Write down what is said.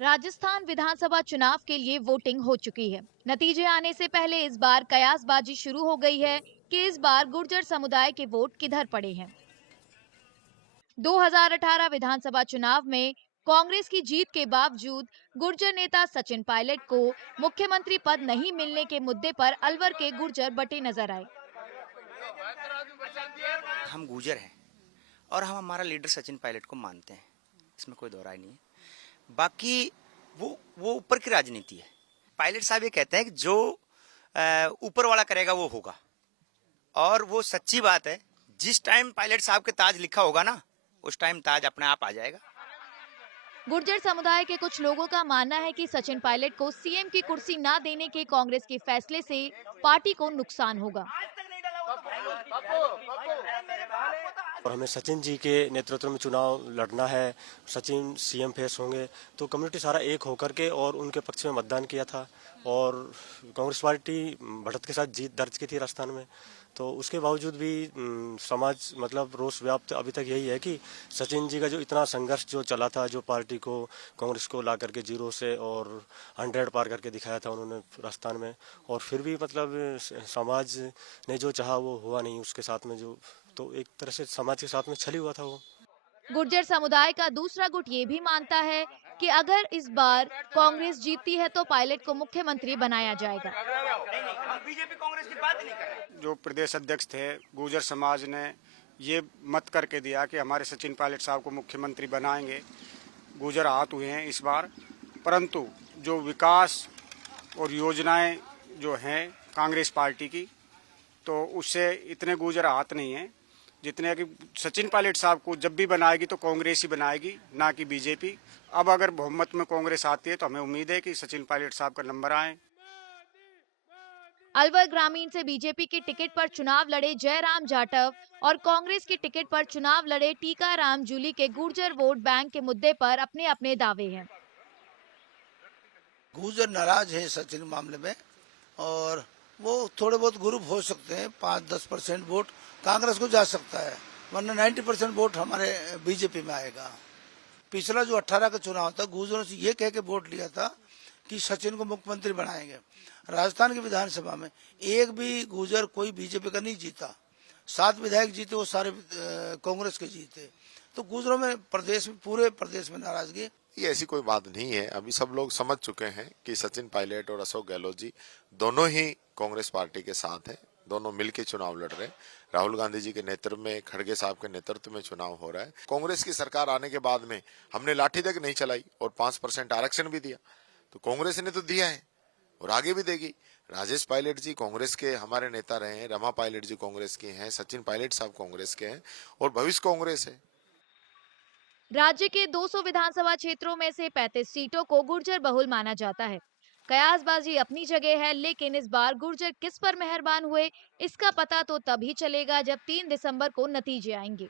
राजस्थान विधानसभा चुनाव के लिए वोटिंग हो चुकी है। नतीजे आने से पहले इस बार कयासबाजी शुरू हो गई है कि इस बार गुर्जर समुदाय के वोट किधर पड़े हैं। 2018 विधानसभा चुनाव में कांग्रेस की जीत के बावजूद गुर्जर नेता सचिन पायलट को मुख्यमंत्री पद नहीं मिलने के मुद्दे पर अलवर के गुर्जर बटे नजर आए। हम गुर्जर हैं और हम हमारा लीडर सचिन पायलट को मानते हैं, इसमें कोई दो राय नहीं है। बाकी वो ऊपर की राजनीति है। पायलट साहब ये कहते हैं कि जो ऊपर वाला करेगा वो होगा, और वो सच्ची बात है। जिस टाइम पायलट साहब के ताज लिखा होगा ना, उस टाइम ताज अपने आप आ जाएगा। गुर्जर समुदाय के कुछ लोगों का मानना है कि सचिन पायलट को सीएम की कुर्सी न देने के कांग्रेस के फैसले से पार्टी को नुकसान होगा। और हमें सचिन जी के नेतृत्व में चुनाव लड़ना है, सचिन सीएम फेस होंगे, तो कम्युनिटी सारा एक होकर के और उनके पक्ष में मतदान किया था। और कांग्रेस पार्टी बढ़त के साथ जीत दर्ज की थी राजस्थान में। तो उसके बावजूद भी समाज मतलब रोष व्याप्त अभी तक यही है कि सचिन जी का जो इतना संघर्ष जो चला था, जो पार्टी को कांग्रेस को ला करके 0 से और 100 पार करके दिखाया था उन्होंने राजस्थान में, और फिर भी मतलब समाज ने जो चाहा वो हुआ नहीं उसके साथ में। जो तो एक तरह से समाज के साथ में छली हुआ था वो। गुर्जर समुदाय का दूसरा गुट ये भी मानता है कि अगर इस बार कांग्रेस जीतती है तो पायलट को मुख्यमंत्री बनाया जाएगा। बीजेपी कांग्रेस की बात नहीं कर रहे। जो प्रदेश अध्यक्ष थे गुर्जर समाज ने ये मत करके दिया कि हमारे सचिन पायलट साहब को मुख्यमंत्री बनाएंगे। गुर्जर आहत हुए हैं इस बार, परंतु जो विकास और योजनाएं जो हैं कांग्रेस पार्टी की, तो उससे इतने गुर्जर आहत नहीं हैं जितने कि सचिन पायलट साहब को जब भी बनाएगी तो कांग्रेस ही बनाएगी, ना कि बीजेपी। अब अगर बहुमत में कांग्रेस आती है तो हमें उम्मीद है कि सचिन पायलट साहब का नंबर आए। अलवर ग्रामीण से बीजेपी की टिकट पर चुनाव लड़े जयराम जाटव और कांग्रेस की टिकट पर चुनाव लड़े टीकाराम जूली के गुर्जर वोट बैंक के मुद्दे पर अपने अपने दावे हैं। गुर्जर नाराज है सचिन मामले में, और वो थोड़े बहुत ग्रुप हो सकते हैं, 5-10% वोट कांग्रेस को जा सकता है, वरना 90% वोट हमारे बीजेपी में आएगा। पिछला जो 18 का चुनाव था, गुर्जरों से ये कह के वोट लिया था कि सचिन को मुख्यमंत्री बनाएंगे। राजस्थान की विधानसभा में एक भी गुर्जर कोई बीजेपी का नहीं जीता। 7 विधायक जीते, वो सारे कांग्रेस के जीते। तो गुर्जरों में प्रदेश में, पूरे प्रदेश में नाराजगी। ये ऐसी कोई बात नहीं है। अभी सब लोग समझ चुके हैं कि सचिन पायलट और अशोक गहलोत जी दोनों ही कांग्रेस पार्टी के साथ हैं, दोनों मिलकर चुनाव लड़ रहे हैं। राहुल गांधी जी के नेतृत्व में, खड़गे साहब के नेतृत्व में चुनाव हो रहा है। कांग्रेस की सरकार आने के बाद में हमने लाठी तक नहीं चलाई और 5% आरक्षण भी दिया, तो कांग्रेस ने तो दिया है और आगे भी देगी। राजेश पायलट जी कांग्रेस के हमारे नेता रहे हैं, रमा पायलट जी कांग्रेस के हैं, सचिन पायलट साहब कांग्रेस के हैं और भविष्य कांग्रेस है। राज्य के 200 विधानसभा क्षेत्रों में से 35 सीटों को गुर्जर बहुल माना जाता है। कयासबाजी अपनी जगह है, लेकिन इस बार गुर्जर किस पर मेहरबान हुए इसका पता तो तभी चलेगा जब 3 दिसंबर को नतीजे आएंगे।